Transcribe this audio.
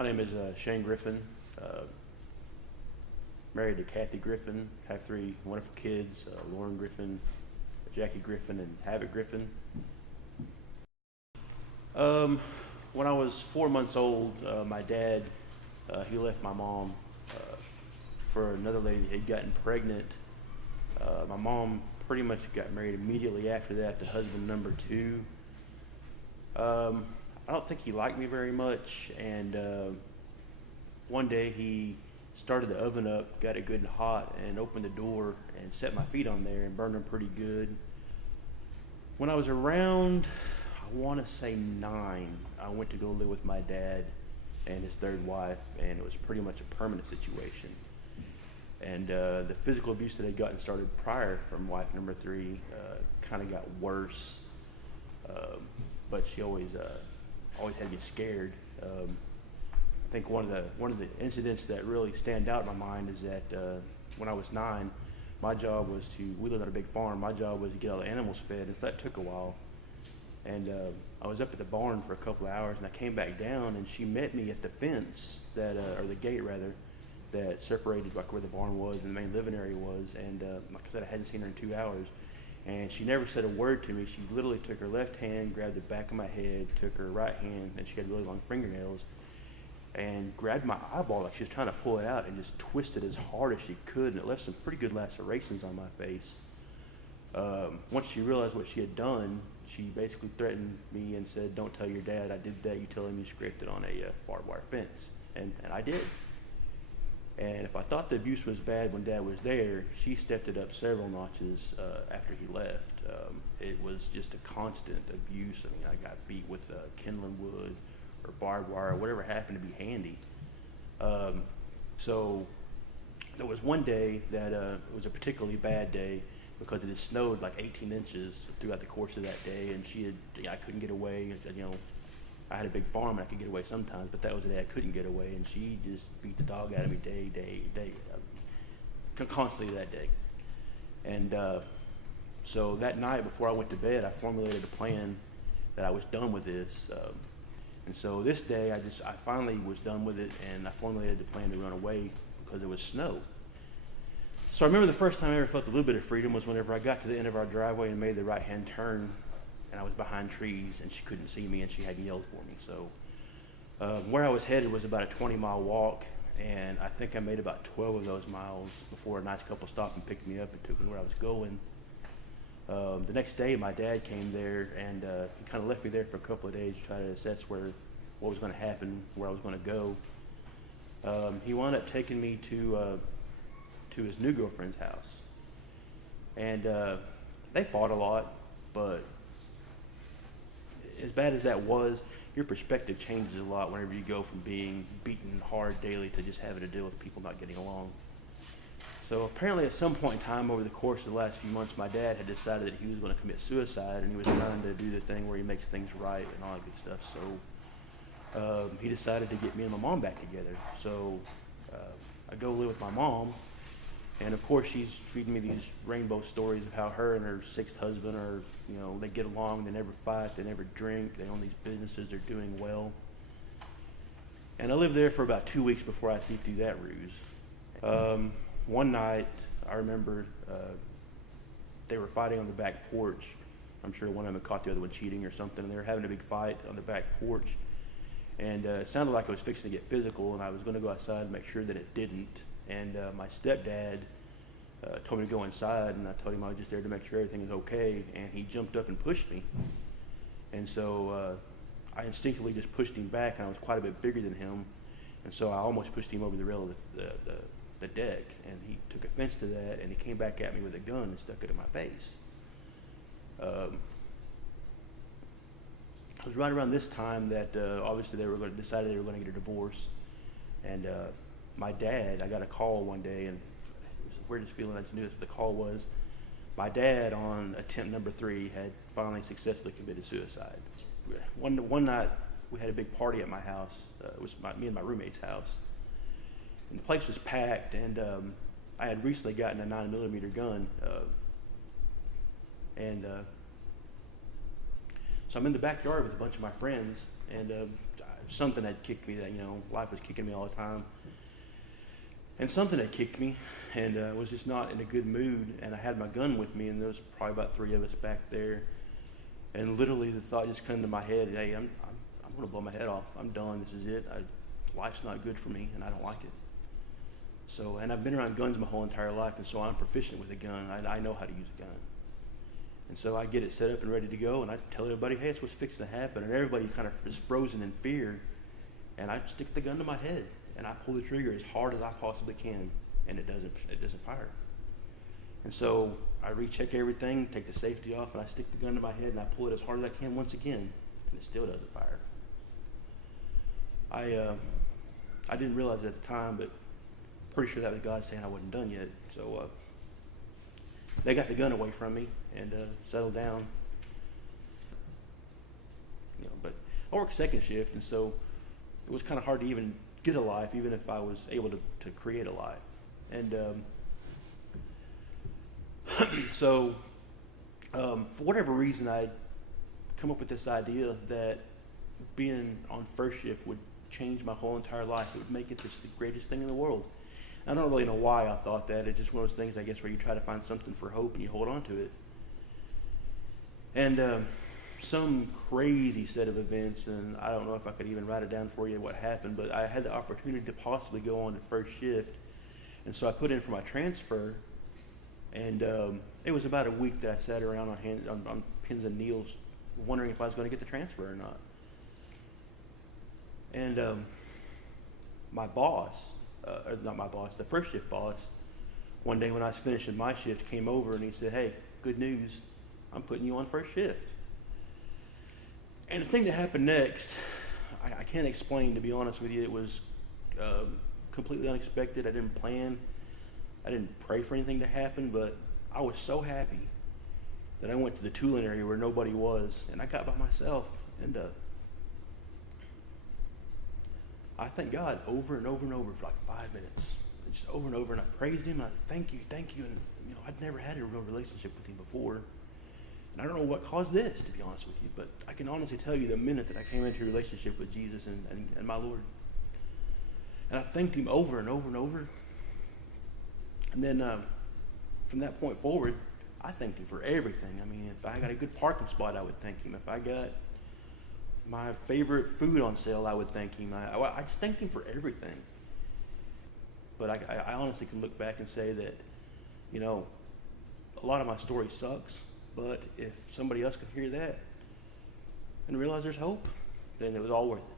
My name is Shane Griffen. Uh, Married to Kathy Griffen. Have three wonderful kids: Lauren Griffen, Jackie Griffen, and Havoc Griffen. Um, when I was 4 months old, my dad he left my mom for another lady that had gotten pregnant. My mom pretty much got married immediately after that to husband number two. I don't think he liked me very much, and one day he started the oven up, got it good and hot, and opened the door and set my feet on there and burned them pretty good. When I was around, I want to say 9, I went to go live with my dad and his third wife, and it was pretty much a permanent situation. And the physical abuse that had gotten started prior from wife number 3 kind of got worse, but she always had me scared. I think one of the incidents that really stand out in my mind is that when I was 9, my job was we lived on a big farm. My job was to get all the animals fed, and so that took a while. And I was up at the barn for a couple of hours, and I came back down, and she met me at the fence or the gate rather, that separated like where the barn was and the main living area was. And like I said, I hadn't seen her in 2 hours, and she never said a word to me. She literally took her left hand, grabbed the back of my head, took her right hand, and she had really long fingernails, and grabbed my eyeball like she was trying to pull it out, and just twisted as hard as she could, and it left some pretty good lacerations on my face. Once she realized what she had done, she basically threatened me and said, "Don't tell your dad I did that. You tell him you scraped it on a barbed wire fence." And I did. And if I thought the abuse was bad when Dad was there, she stepped it up several notches after he left. It was just a constant abuse. I mean, I got beat with kindling wood or barbed wire or whatever happened to be handy. So there was one day that it was a particularly bad day because it had snowed like 18 inches throughout the course of that day, and I couldn't get away. I had a big farm and I could get away sometimes, but that was the day I couldn't get away, and she just beat the dog out of me day, constantly that day. And so that night before I went to bed, I formulated a plan that I was done with this. And so this day, I finally was done with it, and I formulated the plan to run away because it was snow. So I remember the first time I ever felt a little bit of freedom was whenever I got to the end of our driveway and made the right-hand turn, and I was behind trees, and she couldn't see me, and she hadn't yelled for me. So where I was headed was about a 20-mile walk, and I think I made about 12 of those miles before a nice couple stopped and picked me up and took me where I was going. The next day, my dad came there, and he kind of left me there for a couple of days to try to assess what was going to happen, where I was going to go. He wound up taking me to his new girlfriend's house, and they fought a lot, but as bad as that was, your perspective changes a lot whenever you go from being beaten hard daily to just having to deal with people not getting along. So apparently at some point in time over the course of the last few months, my dad had decided that he was going to commit suicide, and he was trying to do the thing where he makes things right and all that good stuff. So he decided to get me and my mom back together. So I go live with my mom, and of course she's feeding me these rainbow stories of how her and her 6th husband are, they get along, they never fight, they never drink, they own these businesses, they're doing well. And I lived there for about 2 weeks before I see through that ruse. One night, I remember they were fighting on the back porch. I'm sure one of them had caught the other one cheating or something, and they were having a big fight on the back porch. And it sounded like it was fixing to get physical, and I was going to go outside and make sure that it didn't. And my stepdad told me to go inside, and I told him I was just there to make sure everything was okay, and he jumped up and pushed me. And so I instinctively just pushed him back, and I was quite a bit bigger than him, and so I almost pushed him over the rail of the deck, and he took offense to that, and he came back at me with a gun and stuck it in my face. It was right around this time that obviously decided they were going to get a divorce, and my dad, I got a call one day, and it was the weirdest feeling. I just knew what the call was. My dad, on attempt number 3, had finally successfully committed suicide. One night, we had a big party at my house. It was me and my roommate's house. And the place was packed, and I had recently gotten a 9mm gun. So I'm in the backyard with a bunch of my friends, and something had kicked me that, life was kicking me all the time. And something had kicked me, and I was just not in a good mood, and I had my gun with me, and there was probably about 3 of us back there. And literally the thought just came to my head, hey, I'm going to blow my head off. I'm done. This is it. Life's not good for me, and I don't like it. So, and I've been around guns my whole entire life, and so I'm proficient with a gun. I know how to use a gun. And so I get it set up and ready to go, and I tell everybody, hey, it's what's fixing to happen. And everybody kind of is frozen in fear, and I stick the gun to my head, and I pull the trigger as hard as I possibly can, and it doesn't fire. And so I recheck everything, take the safety off, and I stick the gun to my head, and I pull it as hard as I can once again, and it still doesn't fire. I didn't realize it at the time, but pretty sure that was God saying I wasn't done yet. So they got the gun away from me and settled down. But I worked second shift, and so it was kind of hard to even get a life, even if I was able to create a life. And so for whatever reason, I'd come up with this idea that being on first shift would change my whole entire life. It would make it just the greatest thing in the world. I don't really know why I thought that. It's just one of those things, I guess, where you try to find something for hope and you hold on to it. And some crazy set of events, and I don't know if I could even write it down for you what happened, but I had the opportunity to possibly go on to first shift. And so I put in for my transfer, and it was about a week that I sat around on pins and needles wondering if I was going to get the transfer or not. And my boss, not my boss, the first shift boss, one day when I was finishing my shift, came over and he said, hey, good news, I'm putting you on first shift. And the thing that happened next, I can't explain, to be honest with you. It was completely unexpected. I didn't plan. I didn't pray for anything to happen, but I was so happy that I went to the tooling area where nobody was, and I got by myself. And I thanked God over and over and over for like 5 minutes, just over and over, and I praised Him. And I thank you, and I'd never had a real relationship with Him before, and I don't know what caused this, to be honest with you, but I can honestly tell you the minute that I came into a relationship with Jesus and my Lord, and I thanked Him over and over and over, and then from that point forward, I thanked Him for everything. I mean, if I got a good parking spot, I would thank Him. If I got my favorite food on sale, I would thank Him. I just thanked Him for everything. But I honestly can look back and say that, a lot of my story sucks, but if somebody else could hear that and realize there's hope, then it was all worth it.